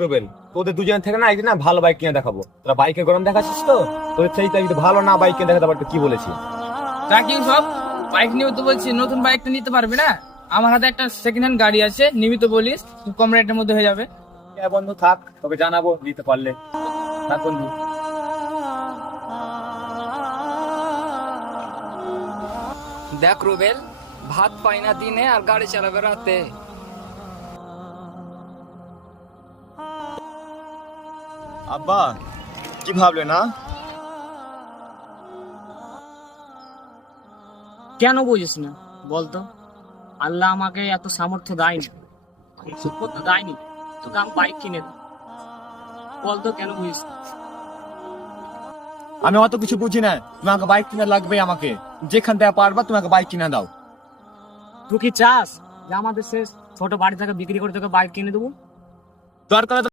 রুবেল, তোদের দুজন থেকে না একদিন না ভালো বাইক কিনে দেখাবো। তোরা বাইকের গরম দেখাচ্ছিস তো, তোদের সেইটা যদি ভালো না বাইক কিনে দেখাতে পারতো কি বলেছি। তা কি সব বাইক নিয়ে তো বলছি, নতুন বাইকটা নিতে পারবি না? আমার হাতে একটা সেকেন্ড হ্যান্ড গাড়ি আছে, নিবি তো বলিস, কম রেটের মধ্যে হয়ে যাবে। হ্যাঁ বন্ধু, থাক, তোকে জানাবো নিতে পারলে। থাক বন্ধু। দেখ রুবেল, ভাত পাই না দিনে আর গাড়ি চালাবে রাতে। আব্বা, কি ভাবলে না? কেন বুঝিস না বলতো? আল্লাহ আমাকে এত সামর্থ্য দেয়নি, তো দেয়নি তোকে আমি বাইক কিনে দেব। বলতো কেন বুঝিস না? আমি অত কিছু বুঝি না, তোমাকে বাইক কিনে লাগবে। আমাকে যেখান থেকে পারবা তোমাকে বাইক কিনে দাও। তুই কি চাস যে আমাদের শেষ ছোট বাড়ি থেকে বিক্রি করে তোকে বাইক কিনে দেবো? দরকার